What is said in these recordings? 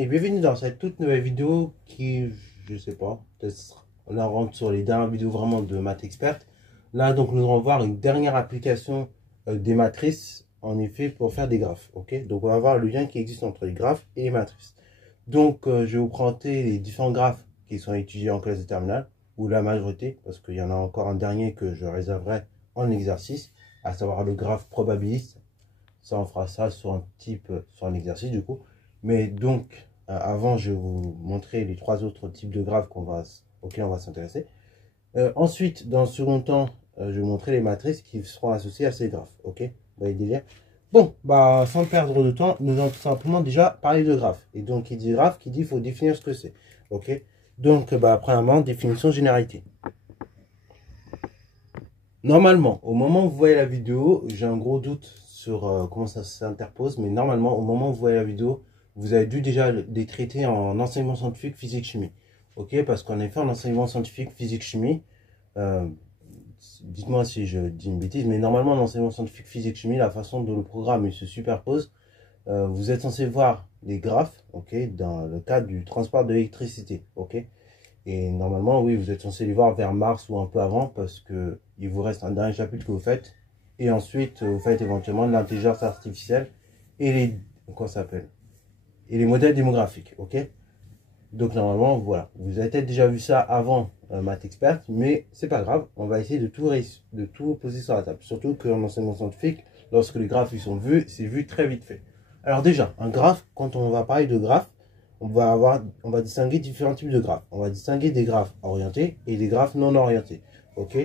et bienvenue dans cette toute nouvelle vidéo qui, je sais pas, peut-être on rentre sur les dernières vidéos vraiment de Math Expert. Là donc nous allons voir une dernière application des matrices en effet pour faire des graphes. Ok, donc on va voir le lien qui existe entre les graphes et les matrices. Donc je vais vous présenter les différents graphes qui sont étudiés en classe de terminale, ou la majorité, parce qu'il y en a encore un dernier que je réserverai en exercice, à savoir le graphe probabiliste. Ça on fera ça sur un type, sur un exercice du coup. Mais donc, avant, je vais vous montrer les trois autres types de graphes auxquels on va s'intéresser. Ensuite, dans le second temps, je vais vous montrer les matrices qui seront associées à ces graphes. Ok, vous voyez le délire. Bon, bah, sans perdre de temps, nous allons tout simplement déjà parler de graphes. Et donc, qui dit graphe, qui dit il faut définir ce que c'est. Ok, donc, bah, premièrement, définition généralité. Normalement, au moment où vous voyez la vidéo, j'ai un gros doute sur comment ça s'interpose, mais normalement, au moment où vous voyez la vidéo, vous avez dû déjà les traiter en enseignement scientifique, physique, chimie. Ok, parce qu'en effet, en enseignement scientifique, physique, chimie, dites-moi si je dis une bêtise, mais normalement, en enseignement scientifique, physique, chimie, la façon dont le programme il se superpose, vous êtes censé voir les graphes, ok, dans le cadre du transport de l'électricité, ok. Et normalement, oui, vous êtes censé les voir vers mars ou un peu avant, parce que il vous reste un dernier chapitre que vous faites. Et ensuite, vous faites éventuellement de l'intelligence artificielle et les, quoi ça s'appelle, et les modèles démographiques, ok. Donc normalement, voilà, vous avez peut-être déjà vu ça avant Math Expert, mais c'est pas grave, on va essayer de tout poser sur la table. Surtout qu'en enseignement scientifique, lorsque les graphes ils sont vus, c'est vu très vite fait. Alors déjà, un graphe, quand on va parler de graphe, on va distinguer différents types de graphes. On va distinguer des graphes orientés et des graphes non orientés, ok.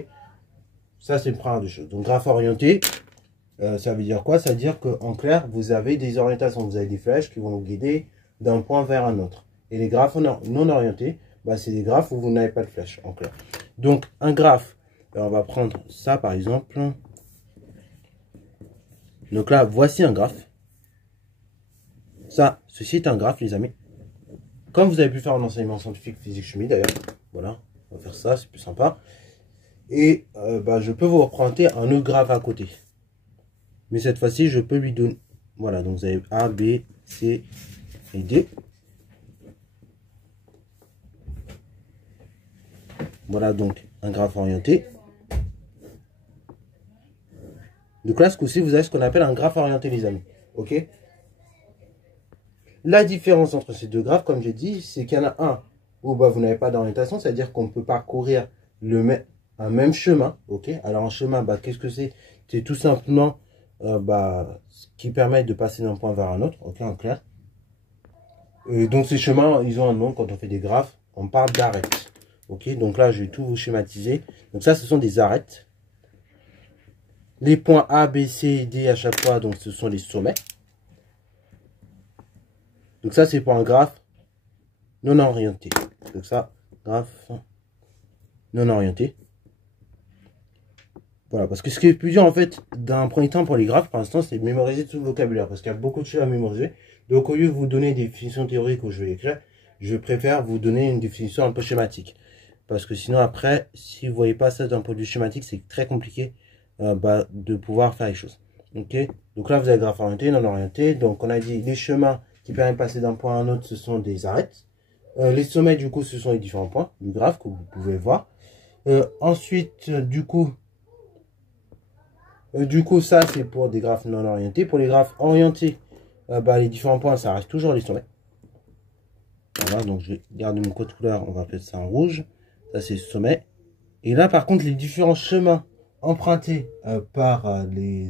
Ça c'est une première des choses. Donc graphe orienté, ça veut dire quoi? Ça veut dire qu'en clair, vous avez des orientations, vous avez des flèches qui vont vous guider d'un point vers un autre. Et les graphes non orientés, bah, c'est des graphes où vous n'avez pas de flèche, en clair. Donc un graphe, on va prendre ça par exemple. Donc là, voici un graphe. Ça, ceci est un graphe, les amis. Comme vous avez pu faire en enseignement scientifique, physique, chimie d'ailleurs. Voilà, on va faire ça, c'est plus sympa. Et bah, je peux vous représenter un autre graphe à côté. Mais cette fois-ci, je peux lui donner... Voilà, donc vous avez A, B, C et D. Voilà donc un graphe orienté. Donc là, ce coup-ci, vous avez ce qu'on appelle un graphe orienté, les amis. Ok? La différence entre ces deux graphes, comme j'ai dit, c'est qu'il y en a un où bah, vous n'avez pas d'orientation, c'est-à-dire qu'on peut parcourir un même chemin. Ok? Alors un chemin, bah, qu'est-ce que c'est? C'est tout simplement ce qui permet de passer d'un point vers un autre. Ok, en clair. Et donc ces chemins, ils ont un nom. Quand on fait des graphes, on parle d'arêtes. Ok, donc là, je vais tout vous schématiser. Donc ça, ce sont des arêtes. Les points A, B, C et D à chaque fois, donc ce sont les sommets. Donc ça, c'est pour un graphe non orienté. Donc ça, graphe non orienté. Voilà, parce que ce qui est plus dur, en fait, d'un premier temps pour les graphes, pour l'instant, c'est de mémoriser tout le vocabulaire, parce qu'il y a beaucoup de choses à mémoriser. Donc au lieu de vous donner des définitions théoriques où je vais écrire, je préfère vous donner une définition un peu schématique. Parce que sinon, après, si vous ne voyez pas ça d'un point de vue schématique, c'est très compliqué de pouvoir faire les choses. Ok, donc là, vous avez graphe orienté, non orienté. Donc, on a dit les chemins qui permettent de passer d'un point à un autre, ce sont des arêtes. Les sommets, du coup, ce sont les différents points du graphe que vous pouvez voir. Ensuite, du coup, ça, c'est pour des graphes non orientés. Pour les graphes orientés, les différents points, ça reste toujours les sommets. Voilà, donc je vais garder mon code couleur, on va faire ça en rouge. Ça, c'est le sommet. Et là, par contre, les différents chemins empruntés par les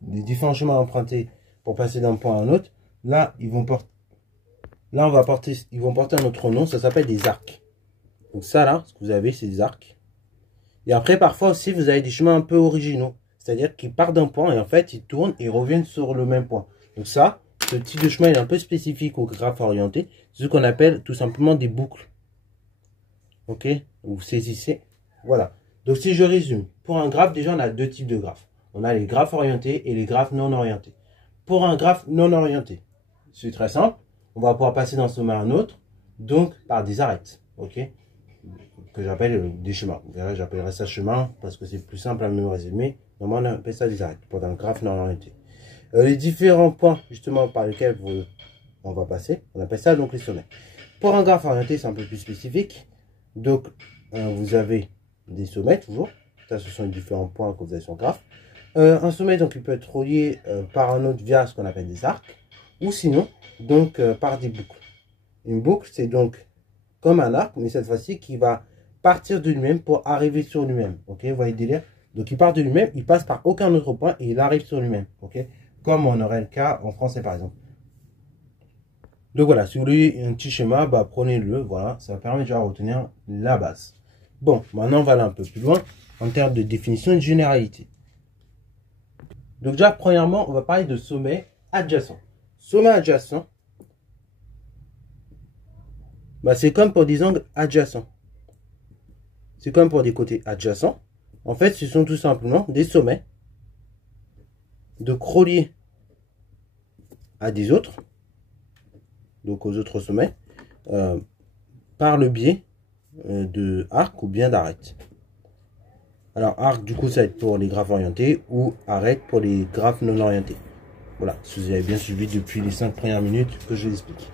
différents chemins empruntés pour passer d'un point à un autre, là, ils vont porter un autre nom, ça s'appelle des arcs. Donc ça, là, ce que vous avez, c'est des arcs. Et après, parfois aussi, vous avez des chemins un peu originaux. C'est-à-dire qu'ils partent d'un point et en fait, ils tournent et reviennent sur le même point. Donc ça, ce type de chemin est un peu spécifique au graphe orienté. C'est ce qu'on appelle tout simplement des boucles. Ok, vous saisissez. Voilà. Donc si je résume, pour un graphe, déjà on a deux types de graphes. On a les graphes orientés et les graphes non orientés. Pour un graphe non orienté, c'est très simple. On va pouvoir passer d'un sommet à un autre, donc par des arêtes. Ok, que j'appelle des chemins. Vous verrez, j'appellerai ça chemin parce que c'est plus simple à mémoriser. Mais normalement, on appelle ça des arêtes pour un graphe non orienté. Les différents points justement par lesquels on va passer. On appelle ça donc les sommets. Pour un graphe orienté, c'est un peu plus spécifique. Donc, vous avez des sommets toujours. Ça, ce sont les différents points que vous avez sur le graphe. Un sommet, donc, il peut être relié par un autre via ce qu'on appelle des arcs. Ou sinon, donc, par des boucles. Une boucle, c'est donc comme un arc, mais cette fois-ci, qui va partir de lui-même pour arriver sur lui-même. Ok, vous voyez le délire? Donc, il part de lui-même, il passe par aucun autre point et il arrive sur lui-même. Ok, comme on aurait le cas en français, par exemple. Donc voilà, si vous voulez un petit schéma, bah, prenez-le, voilà, ça permet déjà de retenir la base. Bon, maintenant on va aller un peu plus loin en termes de définition et de généralité. Donc déjà, premièrement, on va parler de sommet adjacent. Sommet adjacent, bah, c'est comme pour des angles adjacents. C'est comme pour des côtés adjacents. En fait, ce sont tout simplement des sommets de reliés à des autres, donc aux autres sommets, par le biais de arc ou bien d'arête. Alors arc du coup ça va être pour les graphes orientés ou arête pour les graphes non orientés. Voilà, si vous avez bien suivi depuis les 5 premières minutes que je l'explique.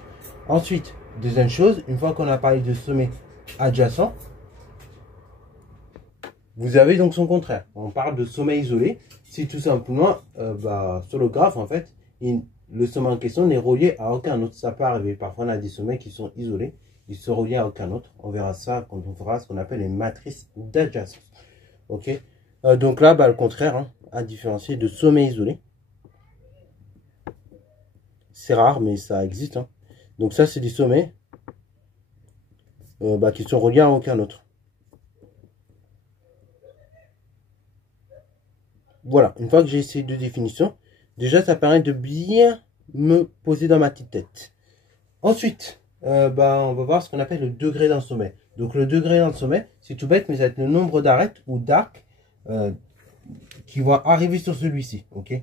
Ensuite, deuxième chose, une fois qu'on a parlé de sommet adjacent, vous avez donc son contraire. On parle de sommet isolé. C'est tout simplement sur le graphe en fait, le sommet en question n'est relié à aucun autre. Ça peut arriver. Parfois on a des sommets qui sont isolés. Ils sont reliés à aucun autre. On verra ça quand on fera ce qu'on appelle les matrices d'adjacence. Ok. Donc là, le contraire, hein, à différencier de sommet isolé. C'est rare, mais ça existe. Hein. Donc ça, c'est des sommets qui sont reliés à aucun autre. Voilà, une fois que j'ai ces deux définitions, déjà ça permet de bien me poser dans ma petite tête. Ensuite, on va voir ce qu'on appelle le degré d'un sommet. Donc le degré d'un sommet, c'est tout bête, mais ça va être le nombre d'arêtes ou d'arcs qui vont arriver sur celui-ci. Ok.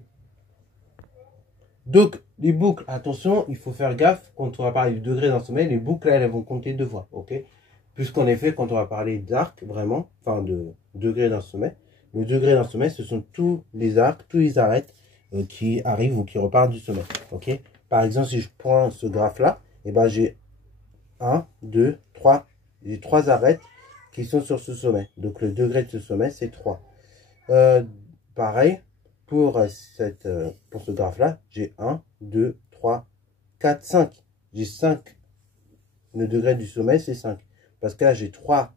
Donc les boucles, attention, il faut faire gaffe quand on va parler du degré d'un sommet, les boucles elles vont compter 2 fois. Ok. Puisqu'en effet, quand on va parler d'arc, vraiment, enfin de degré d'un sommet, le degré d'un sommet, ce sont tous les arcs, tous les arêtes qui arrivent ou qui repartent du sommet. Ok. Par exemple, si je prends ce graphe-là, et j'ai 1, 2, 3. J'ai 3 arêtes qui sont sur ce sommet. Donc le degré de ce sommet, c'est 3. Pareil, pour ce graphe-là, j'ai 1, 2, 3, 4, 5. J'ai 5. Le degré du sommet, c'est 5. Parce que là, j'ai 3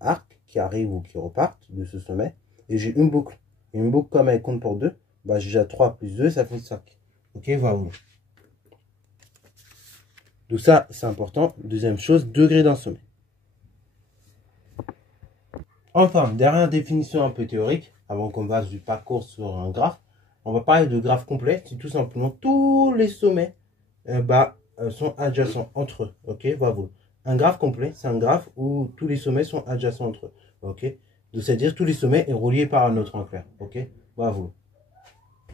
arcs qui arrivent ou qui repartent de ce sommet. Et j'ai une boucle. Et une boucle, comme elle compte pour 2, j'ai déjà 3 plus 2, ça fait 5. Ok, voilà. Donc ça, c'est important. Deuxième chose, degré d'un sommet. Enfin, dernière définition un peu théorique, avant qu'on fasse du parcours sur un graphe, on va parler de graphe complet. C'est tout simplement tous les sommets sont adjacents entre eux. Ok, voilà. Un graphe complet, c'est un graphe où tous les sommets sont adjacents entre eux. Ok, c'est-à-dire tous les sommets sont reliés par un autre en clair. Ok, voilà.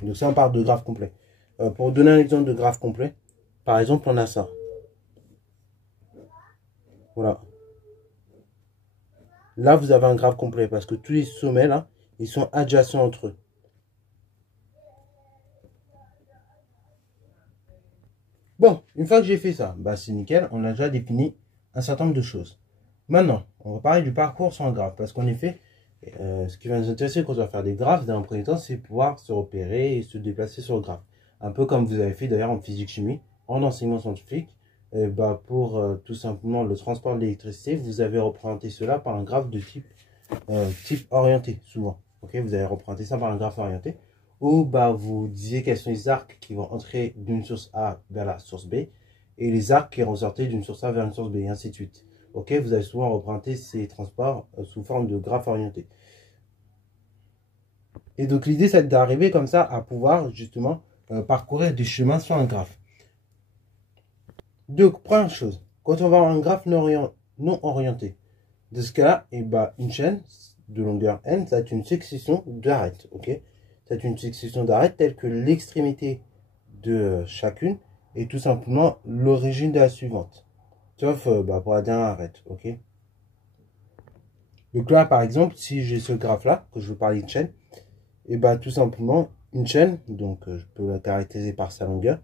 Donc ça, on parle de graphe complet. Pour donner un exemple de graphe complet, par exemple, on a ça. Voilà. Là, vous avez un graphe complet parce que tous les sommets, là, ils sont adjacents entre eux. Bon, une fois que j'ai fait ça, c'est nickel. On a déjà défini un certain nombre de choses. Maintenant, on va parler du parcours sur un graphe. Parce qu'en effet, ce qui va nous intéresser quand on va faire des graphes, dans un premier temps, c'est pouvoir se repérer et se déplacer sur le graphe. Un peu comme vous avez fait d'ailleurs en physique-chimie, en enseignement scientifique. Pour tout simplement le transport de l'électricité, vous avez représenté cela par un graphe de type orienté, souvent. Ok, vous avez représenté ça par un graphe orienté, où vous disiez quels sont les arcs qui vont entrer d'une source A vers la source B, et les arcs qui ressortaient d'une source A vers une source B, et ainsi de suite. Ok, vous avez souvent représenté ces transports sous forme de graphe orienté. Et donc l'idée, c'est d'arriver comme ça à pouvoir justement parcourir des chemins sur un graphe. Donc, première chose, quand on va avoir un graphe non orienté, de ce cas-là, une chaîne de longueur n, ça va être une succession d'arêtes, ok? Ça va être une succession d'arêtes telle que l'extrémité de chacune est tout simplement l'origine de la suivante. Sauf pour la dernière arête, ok? Donc là, par exemple, si j'ai ce graphe-là, que je veux parler de chaîne, tout simplement, une chaîne, donc je peux la caractériser par sa longueur,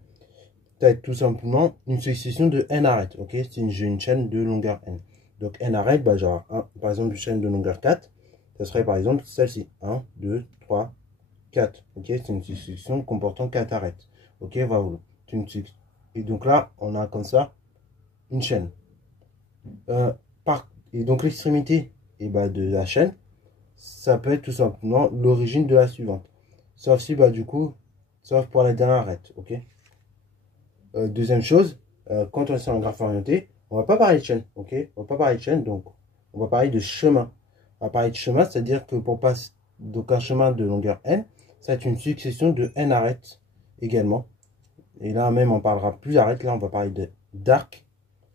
ça va être tout simplement une succession de n arêtes. Ok, j'ai une chaîne de longueur n. Donc n arêtes, bah, genre, par exemple, une chaîne de longueur 4, ça serait par exemple celle-ci. 1, 2, 3, 4. Ok, c'est une succession comportant 4 arêtes. Ok, voilà. Et donc là, on a comme ça une chaîne. Et donc l'extrémité de la chaîne, ça peut être tout simplement l'origine de la suivante. Sauf si, du coup, sauf pour la dernière arête. Ok. Deuxième chose, quand on est sur un graphe orienté, on va pas parler de chaîne. Ok. On va pas parler de chaîne, donc on va parler de chemin. On va parler de chemin, c'est-à-dire que pour passer donc un chemin de longueur n, ça va être une succession de n arêtes également. Et là même, on parlera plus d'arêtes. Là, on va parler d'arc.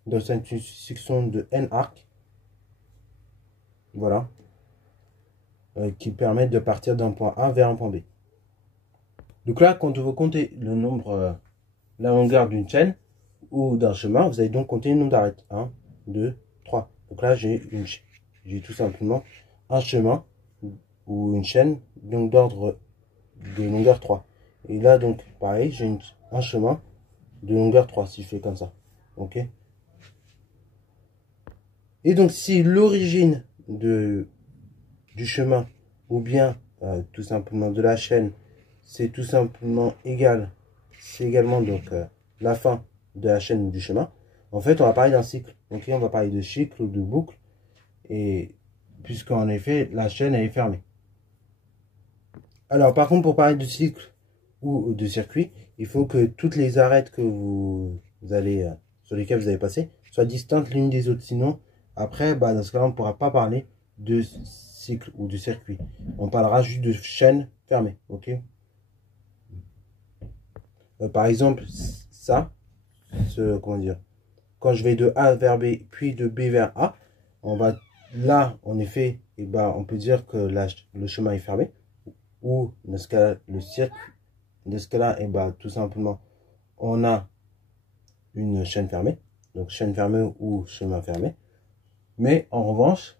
Donc c'est une succession de n arcs. Voilà. Qui permettent de partir d'un point A vers un point B. Donc là, quand vous comptez le nombre, la longueur d'une chaîne ou d'un chemin, vous allez donc compter le nombre d'arêtes. 1, 2, 3. Donc là, j'ai tout simplement un chemin ou une chaîne donc d'ordre de longueur 3. Et là, donc, pareil, j'ai un chemin de longueur 3, si je fais comme ça. Ok. Et donc, si l'origine du chemin ou bien tout simplement de la chaîne, c'est tout simplement égal, c'est également donc la fin de la chaîne ou du chemin, en fait, on va parler d'un cycle. Ok, on va parler de cycle ou de boucle, et puisqu'en effet, la chaîne, elle est fermée. Alors, par contre, pour parler de cycle ou de circuit, il faut que toutes les arêtes que vous allez, sur lesquelles vous allez passer soient distinctes l'une des autres. Sinon, après, dans ce cas-là, on ne pourra pas parler de cycle ou de circuit. On parlera juste de chaîne fermée. Ok. Par exemple, ça, comment dire, quand je vais de A vers B, puis de B vers A, on va là, en effet, on peut dire que le chemin est fermé. Ou dans ce cas-là, le circuit, dans ce cas-là, tout simplement, on a une chaîne fermée. Donc chaîne fermée ou chemin fermé. Mais en revanche,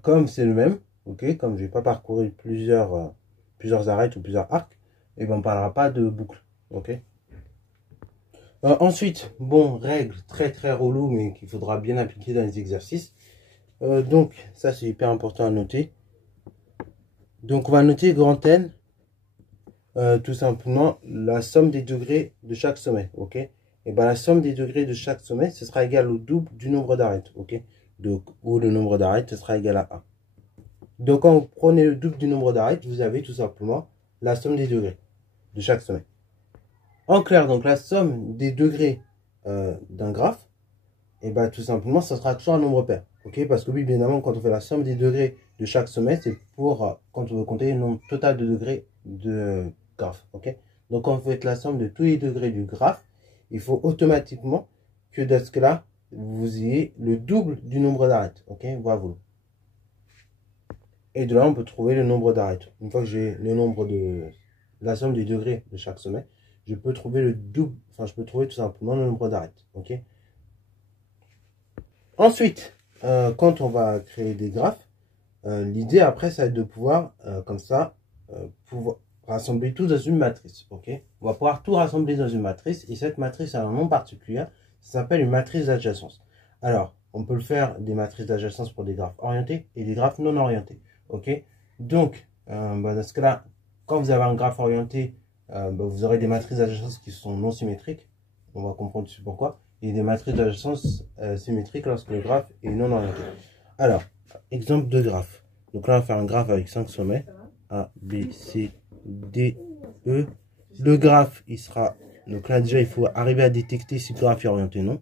comme c'est le même, ok, comme je vais pas parcourir plusieurs arêtes ou plusieurs arcs, on ne parlera pas de boucle. Ok. Ensuite, bon, règle très très relou, mais qu'il faudra bien appliquer dans les exercices. Donc, ça c'est hyper important à noter. Donc, on va noter grand N, tout simplement, la somme des degrés de chaque sommet. Ok. Et la somme des degrés de chaque sommet, ce sera égal au double du nombre d'arêtes. Ok. Donc, où le nombre d'arêtes, ce sera égal à 1. Donc, quand vous prenez le double du nombre d'arêtes, vous avez tout simplement la somme des degrés de chaque sommet. En clair, donc la somme des degrés d'un graphe, tout simplement, ça sera toujours un nombre pair. Ok, parce que oui, bien évidemment, quand on fait la somme des degrés de chaque sommet, c'est pour quand on veut compter le nombre total de degrés de graphe. Ok, donc quand vous faites la somme de tous les degrés du graphe, il faut automatiquement que dans ce cas-là, vous ayez le double du nombre d'arêtes. Ok, voilà. Et de là, on peut trouver le nombre d'arêtes. Une fois que j'ai le nombre de la somme des degrés de chaque sommet, je peux trouver le double, je peux trouver tout simplement le nombre d'arêtes. Ok. Ensuite, quand on va créer des graphes, l'idée après, ça va être de pouvoir, comme ça, pouvoir rassembler tout dans une matrice. Ok. On va pouvoir tout rassembler dans une matrice, et cette matrice a un nom particulier, ça s'appelle une matrice d'adjacence. Alors, on peut le faire des matrices d'adjacence pour des graphes orientés et des graphes non orientés. Ok. Donc, dans ce cas-là, quand vous avez un graphe orienté, vous aurez des matrices d'adjacence qui sont non symétriques. On va comprendre pourquoi. Et des matrices d'adjacence symétriques lorsque le graphe est non orienté. Alors, exemple de graphe. Donc là, on va faire un graphe avec 5 sommets. A, B, C, D, E. Le graphe, il sera... Donc là, déjà, il faut arriver à détecter si le graphe est orienté ou non.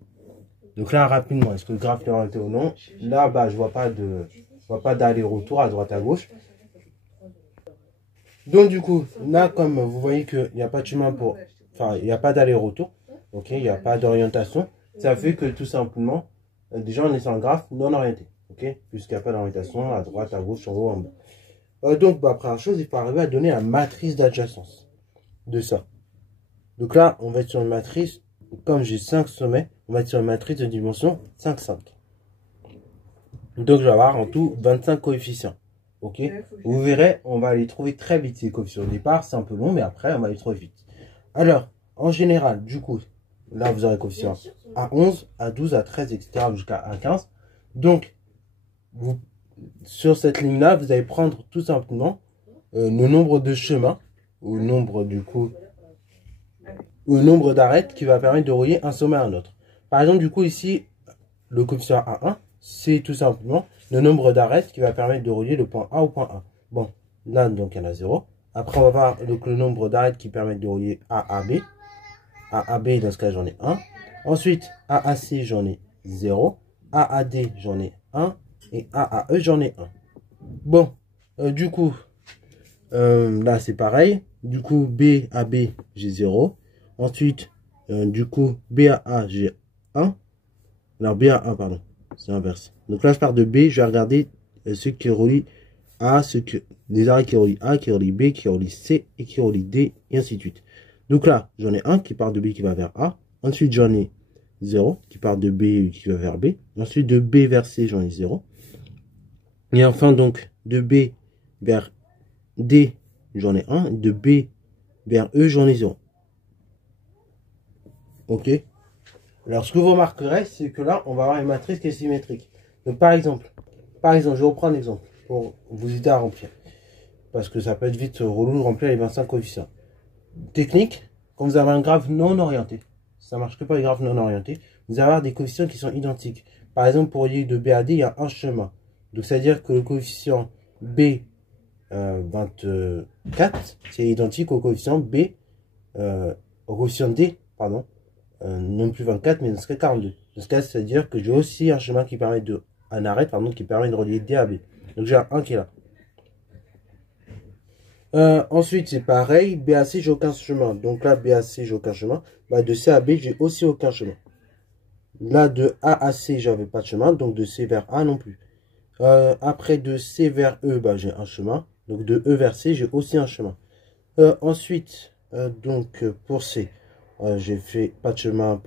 Donc là, rapidement, est-ce que le graphe est orienté ou non? Là, je vois pas d'aller-retour à droite à gauche. Donc du coup, là, comme vous voyez qu'il n'y a pas de chemin pour... Enfin, il n'y a pas d'aller-retour. Ok, il n'y a pas d'orientation. Ça fait que tout simplement, déjà, on est sur un graphe non orienté. Ok, puisqu'il n'y a pas d'orientation à droite, à gauche, en haut, en bas. Donc, première chose, il faut arriver à donner la matrice d'adjacence de ça. Donc là, on va être sur une matrice, comme j'ai 5 sommets, on va être sur une matrice de dimension 5, 5. Donc, je vais avoir en tout 25 coefficients. Ok, vous verrez, on va les trouver très vite ces coefficients. Au départ, c'est un peu long, mais après, on va les trouver vite. Alors, en général, du coup, Là, vous aurez coefficient A11, A12, A13, etc. jusqu'à A15. Donc, sur cette ligne-là, vous allez prendre tout simplement le nombre de chemins, ou nombre du coup, ou le nombre d'arêtes qui va permettre de relier un sommet à un autre. Par exemple, du coup, ici, le coefficient A1, c'est tout simplement le nombre d'arêtes qui va permettre de relier le point A au point A. Bon, là, donc, il y en a 0. Après, on va voir donc, le nombre d'arêtes qui permettent de relier A à B. A à B, dans ce cas, j'en ai 1. Ensuite, A à C, j'en ai 0. A à D, j'en ai 1. Et A à E, j'en ai 1. Bon, du coup, là, c'est pareil. Du coup, B à B, j'ai 0. Ensuite, du coup, B à A, j'ai 1. Alors, B à A, pardon. C'est l'inverse. Donc là, je pars de B. Je vais regarder ceux qui relient A, les arrêts qui relient A, qui relient B, qui relient C et qui relient D, et ainsi de suite. Donc là, j'en ai un qui part de B qui va vers A. Ensuite, j'en ai 0 qui part de B qui va vers B. Ensuite, de B vers C, j'en ai 0. Et enfin, donc, de B vers D, j'en ai 1. De B vers E, j'en ai 0. Ok. Alors, ce que vous remarquerez, c'est que là, on va avoir une matrice qui est symétrique. Donc, par exemple, je vais reprendre l'exemple pour vous aider à remplir. Parce que ça peut être vite relou de remplir les 25 coefficients. Technique, quand vous avez un graphe non orienté, ça marche que pas les graphes non orientés, vous allez avoir des coefficients qui sont identiques. Par exemple, pour relier de B à D, il y a un chemin. Donc, c'est-à-dire que le coefficient B 24, c'est identique au coefficient B, au coefficient D, pardon, non plus 24, mais dans ce cas 42. Dans ce cas, c'est-à-dire que j'ai aussi un chemin qui permet un arrêt, pardon, qui permet de relier D à B. Donc, j'ai un 1 qui est là. Ensuite, c'est pareil, B à C, j'ai aucun chemin. Donc là, B à C, j'ai aucun chemin. Bah, de C à B, j'ai aussi aucun chemin. Là, de A à C, j'avais pas de chemin. Donc de C vers A non plus. Après, de C vers E, bah, j'ai un chemin. Donc de E vers C, j'ai aussi un chemin. Ensuite, donc pour C, j'ai fait pas de chemin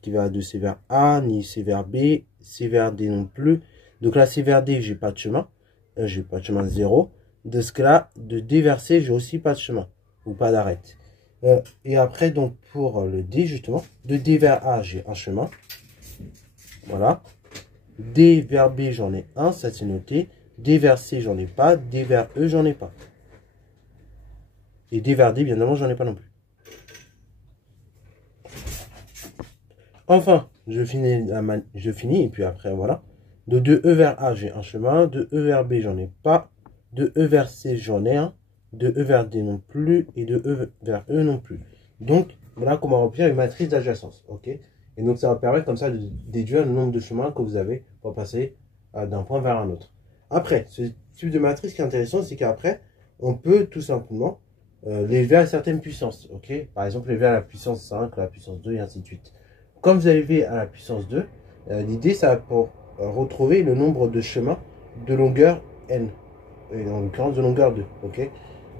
qui va de C vers A, ni C vers B, C vers D non plus. Donc là, C vers D, j'ai pas de chemin. J'ai pas de chemin 0. De ce cas-là, de D vers C, j'ai aussi pas de chemin, ou pas d'arête. Et après, donc, pour le D, justement, de D vers A, j'ai un chemin. Voilà. D vers B, j'en ai un, ça c'est noté. D vers C, j'en ai pas. D vers E, j'en ai pas. Et D vers D, bien évidemment, j'en ai pas non plus. Enfin, je finis, et puis après, voilà. De E vers A, j'ai un chemin. De E vers B, j'en ai pas. De E vers C, j'en ai un. De E vers D non plus. Et de E vers E non plus. Donc, voilà comment remplir une matrice d'adjacence. Ok. Et donc, ça va permettre comme ça de déduire le nombre de chemins que vous avez pour passer d'un point vers un autre. Après, ce type de matrice qui est intéressant, c'est qu'après, on peut tout simplement l'élever à certaines puissances. Ok. Par exemple, l'élever à la puissance 5, à la puissance 2, et ainsi de suite. Comme vous élevez à la puissance 2, l'idée, ça va pour retrouver le nombre de chemins de longueur n. Et en l'occurrence, de longueur 2. Ok.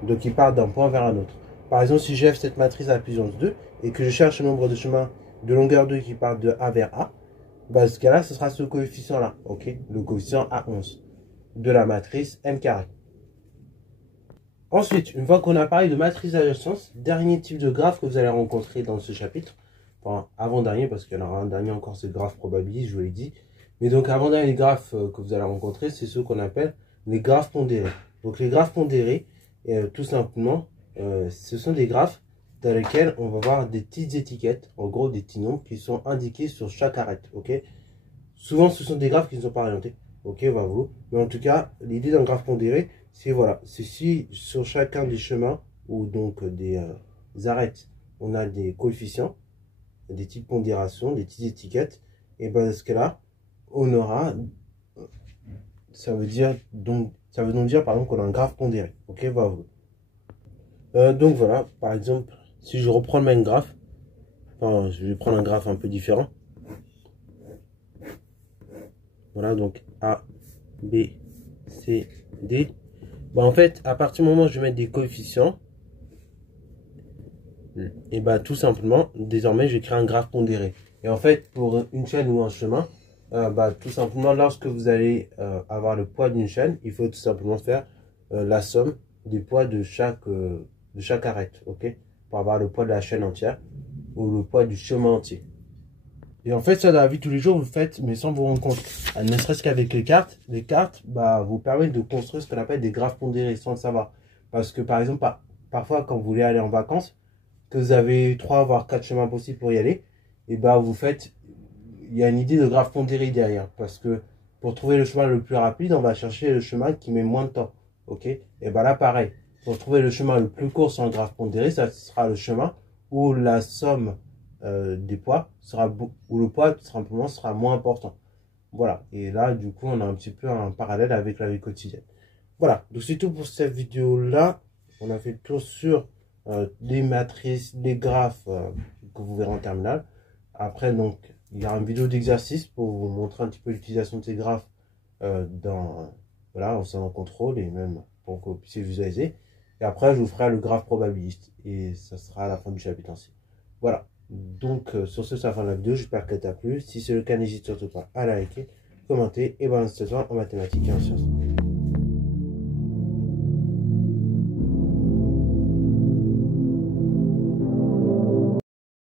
Donc, il part d'un point vers un autre. Par exemple, si j'élève cette matrice à la puissance 2 et que je cherche le nombre de chemins de longueur 2 qui part de A vers A, bah, ce cas-là, ce sera ce coefficient-là. Ok. Le coefficient A11 de la matrice m carré. Ensuite, une fois qu'on a parlé de matrice d'adjacence, dernier type de graphe que vous allez rencontrer dans ce chapitre, enfin avant-dernier, parce qu'il y en aura un dernier encore, c'est le graphe probabiliste, je vous l'ai dit. Mais donc avant-dernier graphe que vous allez rencontrer, c'est ceux qu'on appelle les graphes pondérés. Donc les graphes pondérés, tout simplement, ce sont des graphes dans lesquels on va voir des petites étiquettes, en gros des petits nombres qui sont indiqués sur chaque arête. Ok. Souvent, ce sont des graphes qui ne sont pas orientés. Ok, va vous. Mais en tout cas, l'idée d'un graphe pondéré, c'est voilà, c'est si sur chacun des chemins ou donc des arêtes, on a des coefficients, des petites pondérations, des petites étiquettes, et ben dans ce cas-là, on aura, ça veut donc dire par exemple qu'on a un graphe pondéré. Ok, va vous. Donc voilà, par exemple, si je reprends le même graphe, enfin, je vais prendre un graphe un peu différent. Voilà, donc A, B, C, D. Bah, en fait, à partir du moment où je vais mettre des coefficients, et bah tout simplement, désormais, je vais créer un graphe pondéré. Et en fait, pour une chaîne ou un chemin, bah, tout simplement, lorsque vous allez avoir le poids d'une chaîne, il faut tout simplement faire la somme des poids de chaque arête, ok? Pour avoir le poids de la chaîne entière. ou le poids du chemin entier. Et en fait, ça dans la vie de tous les jours, vous le faites, mais sans vous rendre compte. Ne serait-ce qu'avec les cartes vous permettent de construire ce qu'on appelle des graphes pondérés sans le savoir. Parce que par exemple, parfois quand vous voulez aller en vacances, que vous avez 3 voire 4 chemins possibles pour y aller, et vous faites, il y a une idée de graphe pondéré derrière. Parce que pour trouver le chemin le plus rapide, on va chercher le chemin qui met moins de temps. Ok? Et là pareil, pour trouver le chemin le plus court sur un graphe pondéré, ça sera le chemin où la somme des poids où le poids tout simplement sera moins important. Voilà, et là du coup on a un petit peu un parallèle avec la vie quotidienne. Voilà, donc c'est tout pour cette vidéo là. On a fait le tour sur les matrices, les graphes que vous verrez en terminale. Après donc il y a une vidéo d'exercice pour vous montrer un petit peu l'utilisation de ces graphes voilà, en faisant un contrôle et même pour que vous puissiez visualiser. Et après je vous ferai le graphe probabiliste et ça sera à la fin du chapitre ainsi. Voilà. Donc, sur ce, c'est la fin de la vidéo. J'espère qu'elle t'a plu. Si c'est le cas, n'hésite surtout pas à liker, commenter et balancer tes en mathématiques et en sciences.